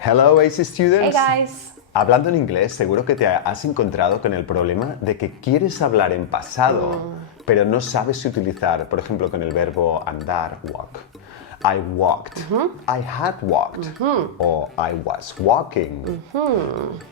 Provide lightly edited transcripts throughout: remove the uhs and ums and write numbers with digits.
Hello, AC students. Hey guys. Hablando en inglés, seguro que te has encontrado con el problema de que quieres hablar en pasado, pero no sabes si utilizar, por ejemplo, con el verbo andar, walk. I walked, I had walked, o I was walking.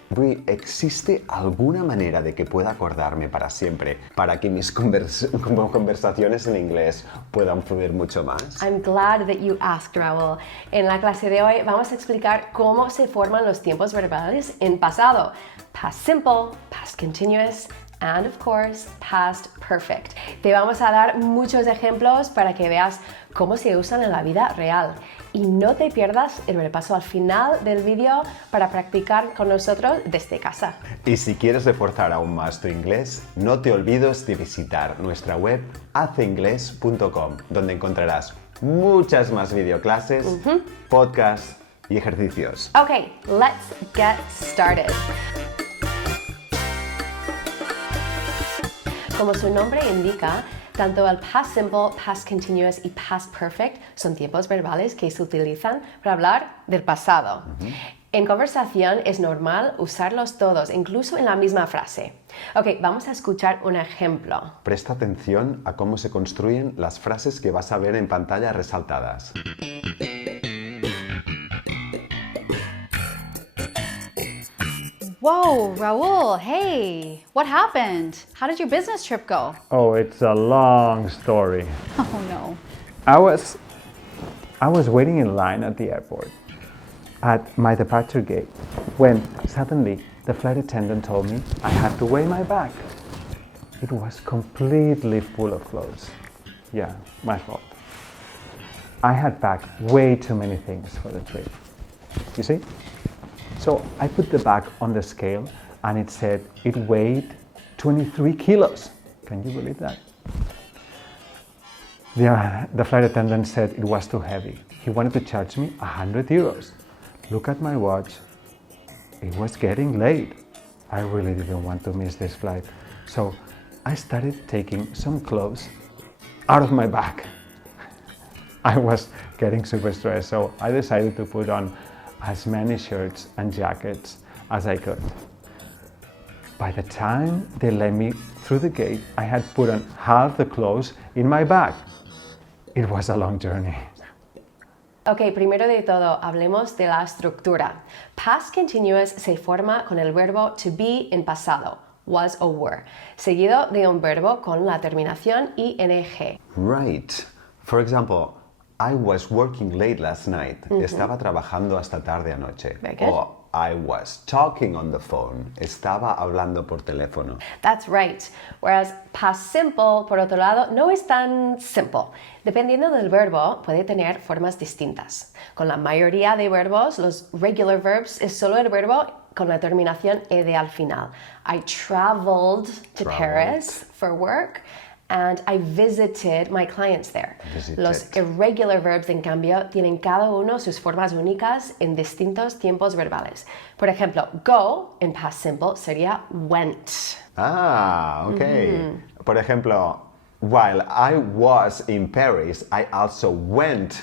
Bri, ¿existe alguna manera de que pueda acordarme para siempre, para que mis conversaciones en inglés puedan fluir mucho más? I'm glad that you asked, Raúl. En la clase de hoy vamos a explicar cómo se forman los tiempos verbales en pasado. Past simple, past continuous, and of course, past perfect. Te vamos a dar muchos ejemplos para que veas cómo se usan en la vida real. Y no te pierdas el repaso al final del vídeo para practicar con nosotros desde casa. Y si quieres reforzar aún más tu inglés, no te olvides de visitar nuestra web haceingles.com, donde encontrarás muchas más videoclases, podcasts y ejercicios. Okay, let's get started. Como su nombre indica, tanto el past simple, past continuous y past perfect son tiempos verbales que se utilizan para hablar del pasado. En conversación es normal usarlos todos, incluso en la misma frase. Ok, vamos a escuchar un ejemplo. Presta atención a cómo se construyen las frases que vas a ver en pantalla resaltadas. Whoa, Raul, hey, what happened? How did your business trip go? Oh, it's a long story. Oh no. I was waiting in line at the airport at my departure gate when suddenly the flight attendant told me I had to weigh my bag. It was completely full of clothes. Yeah, my fault. I had packed way too many things for the trip. You see? So I put the bag on the scale and it said it weighed 23 kilos. Can you believe that? The flight attendant said it was too heavy. He wanted to charge me 100 euros. Look at my watch. It was getting late. I really didn't want to miss this flight. So I started taking some clothes out of my bag. I was getting super stressed, so I decided to put on as many shirts and jackets as I could. By the time they let me through the gate, I had put on half the clothes in my bag. It was a long journey. Ok, primero de todo, hablemos de la estructura. Past continuous se forma con el verbo to be en pasado, was o were, seguido de un verbo con la terminación ing. Right. For example, I was working late last night. Estaba trabajando hasta tarde anoche. Very good. O I was talking on the phone. Estaba hablando por teléfono. That's right. Whereas past simple, por otro lado, no es tan simple. Dependiendo del verbo, puede tener formas distintas. Con la mayoría de verbos, los regular verbs es solo el verbo con la terminación ed al final. I traveled to Paris for work. And I visited my clients there. Los irregular verbs, en cambio, tienen cada uno sus formas únicas en distintos tiempos verbales. Por ejemplo, go, en past simple, sería went. Ah, ok. Por ejemplo, while I was in Paris, I also went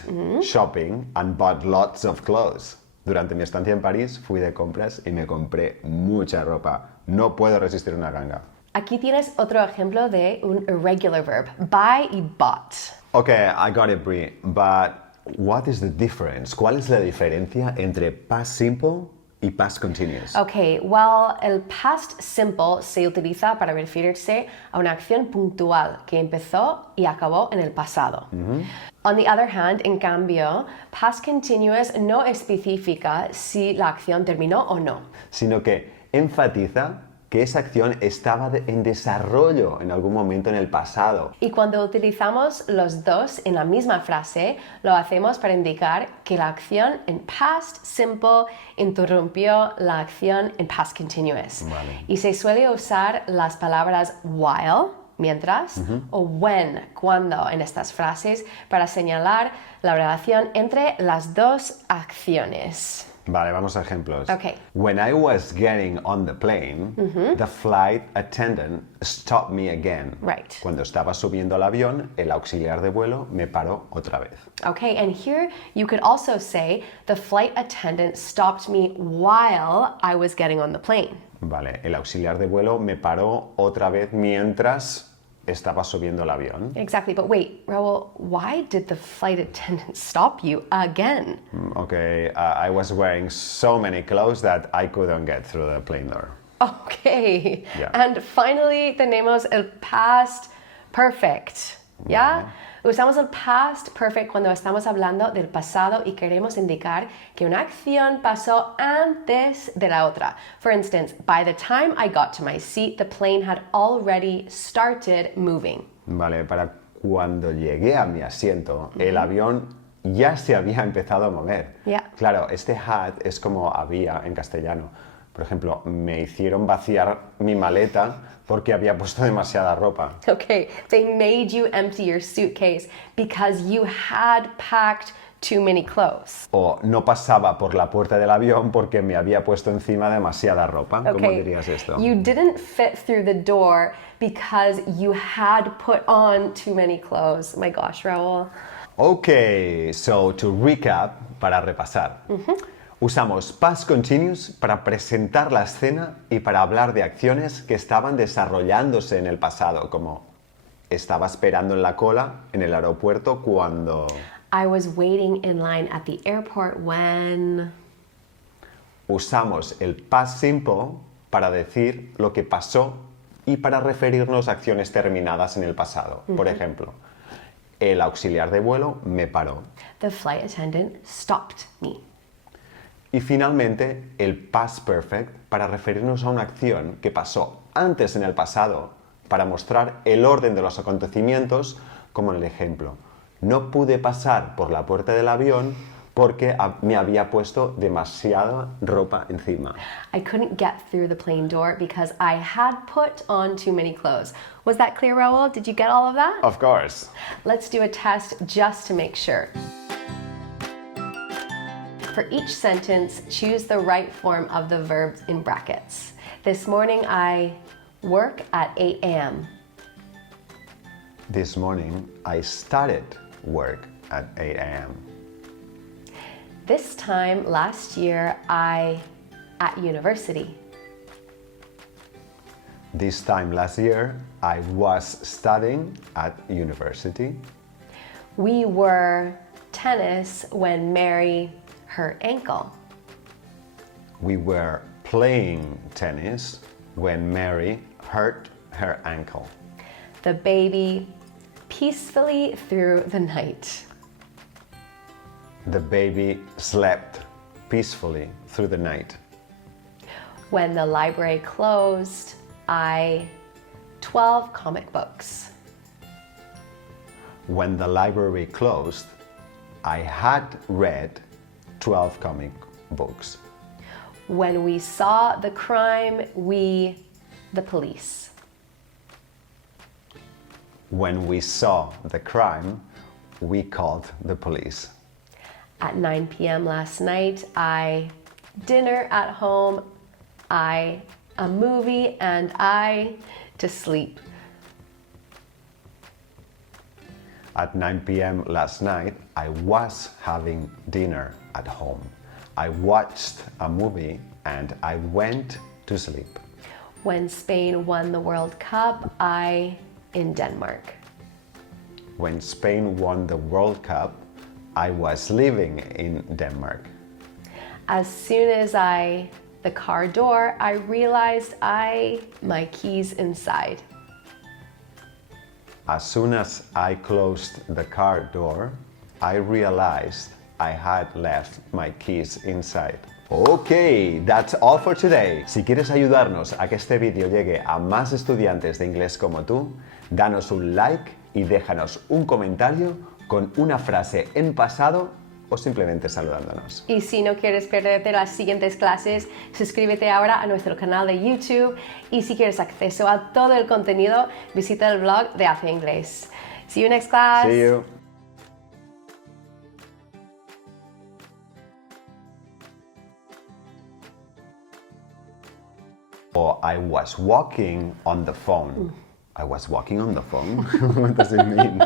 shopping and bought lots of clothes. Durante mi estancia en París, fui de compras y me compré mucha ropa. No puedo resistir una ganga. Aquí tienes otro ejemplo de un irregular verb, buy y bought. Okay, I got it, Brie. But what is the difference? ¿Cuál es la diferencia entre past simple y past continuous? Ok, well, el past simple se utiliza para referirse a una acción puntual que empezó y acabó en el pasado. On the other hand, en cambio, past continuous no especifica si la acción terminó o no. Sino que enfatiza que esa acción estaba en desarrollo en algún momento en el pasado. Y cuando utilizamos los dos en la misma frase, lo hacemos para indicar que la acción en past simple interrumpió la acción en past continuous. Vale. Y se suele usar las palabras while, mientras, o when, cuando, en estas frases para señalar la relación entre las dos acciones. Vale, vamos a ejemplos. Okay. When I was getting on the plane, the flight attendant stopped me again. Right. Cuando estaba subiendo al avión, el auxiliar de vuelo me paró otra vez. Okay, and here you could also say the flight attendant stopped me while I was getting on the plane. Vale, el auxiliar de vuelo me paró otra vez mientras estaba subiendo al avión. Exactly, but wait, Raul, why did the flight attendant stop you again? Okay, I was wearing so many clothes that I couldn't get through the plane door. Okay. Yeah. And finally tenemos el past perfect. ¿Ya? Usamos el past perfect cuando estamos hablando del pasado y queremos indicar que una acción pasó antes de la otra. For instance, by the time I got to my seat, the plane had already started moving. Vale, para cuando llegué a mi asiento, el avión ya se había empezado a mover. Yeah. Claro, este had es como había en castellano. Por ejemplo, me hicieron vaciar mi maleta porque había puesto demasiada ropa. Okay, they made you empty your suitcase because you had packed too many clothes. O no pasaba por la puerta del avión porque me había puesto encima demasiada ropa. ¿Cómo Okay, dirías esto? you didn't fit through the door because you had put on too many clothes. My gosh, Raul. Okay, so to recap, para repasar. Usamos past continuous para presentar la escena y para hablar de acciones que estaban desarrollándose en el pasado, como estaba esperando en la cola en el aeropuerto cuando... I was waiting in line at the airport when... Usamos el past simple para decir lo que pasó y para referirnos a acciones terminadas en el pasado. Por ejemplo, el auxiliar de vuelo me paró. The flight attendant stopped me. Y finalmente, el past perfect para referirnos a una acción que pasó antes en el pasado para mostrar el orden de los acontecimientos, como en el ejemplo. No pude pasar por la puerta del avión porque me había puesto demasiada ropa encima. I couldn't get through the plane door because I had put on too many clothes. Was that clear, Raul? Did you get all of that? Of course. Let's do a test just to make sure. For each sentence, choose the right form of the verbs in brackets. This morning I work at 8 a.m. This morning, I started work at 8 a.m. This time last year I at university. This time last year, I was studying at university. We were tennis when Mary hurt ankle. We were playing tennis when Mary hurt her ankle. The baby peacefully through the night. The baby slept peacefully through the night. When the library closed, I 12 comic books. When the library closed, I had read 12 comic books. When we saw the crime, we, the police. When we saw the crime, we called the police. At 9 p.m. last night, I dinner at home, I a movie, and I to sleep. At 9 p.m. last night, I was having dinner at home. I watched a movie and I went to sleep. When Spain won the World Cup, I in Denmark. When Spain won the World Cup, I was living in Denmark. As soon as the car door, I realized my keys inside. As soon as I closed the car door, I realized I had left my keys inside. Ok, that's all for today. Si quieres ayudarnos a que este vídeo llegue a más estudiantes de inglés como tú, danos un like y déjanos un comentario con una frase en pasado o simplemente saludándonos. Y si no quieres perderte las siguientes clases, suscríbete ahora a nuestro canal de YouTube y si quieres acceso a todo el contenido, visita el blog de Hace Inglés. See you next class. See you. Or I was walking on the phone. I was walking on the phone? What does it mean?